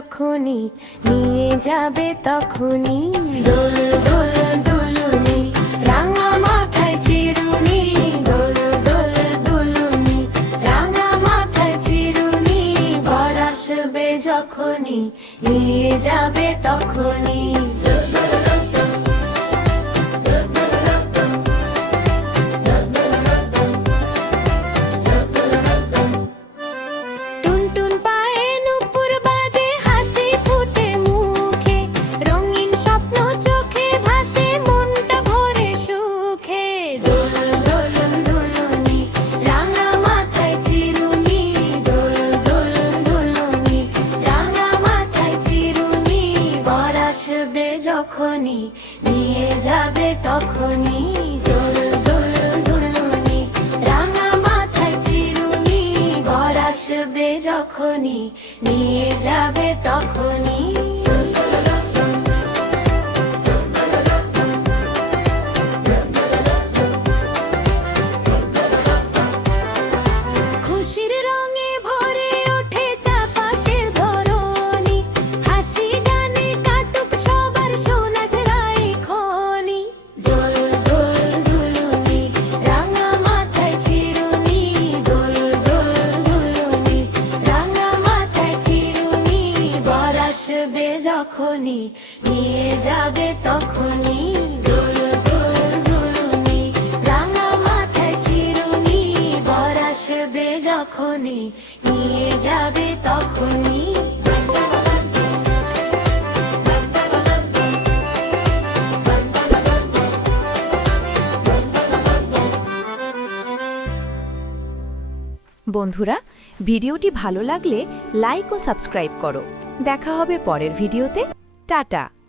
যখনই নিয়ে যাবে তখনই দোল দোল দুলুনি রাঙা মাথায় চিরুনি দোল দোল দুলুনি রাঙা মাথায় চিরুনি বর আসবে যখনই নিয়ে যাবে তখনই যখনই নিয়ে যাবে তখনই দোল দোল দুলুনি রাঙা মাথায় চিরুনি বর আসবে যখনই নিয়ে যাবে তখনই খুশির রঙে ভরে ওঠে চাপাশের ধরণী হাসি গানে কাটুক সবার সোনা ঝরাই খনি দোল দোল দুলুনি রাঙা মাথায় চিরুনি দোল দোল দুলুনি রাঙা মাথায় চিরুনি বর আসবে যখনই নিয়ে যাবে তখনই দোল দোল দুলুনি রাঙা মাথায় চিরুনি বর আসবে যখনই নিয়ে যাবে তখনই বন্ধুরা, ভিডিওটি ভালো লাগলে লাইক ও সাবস্ক্রাইব করো। দেখা হবে পরের ভিডিওতে। টাটা।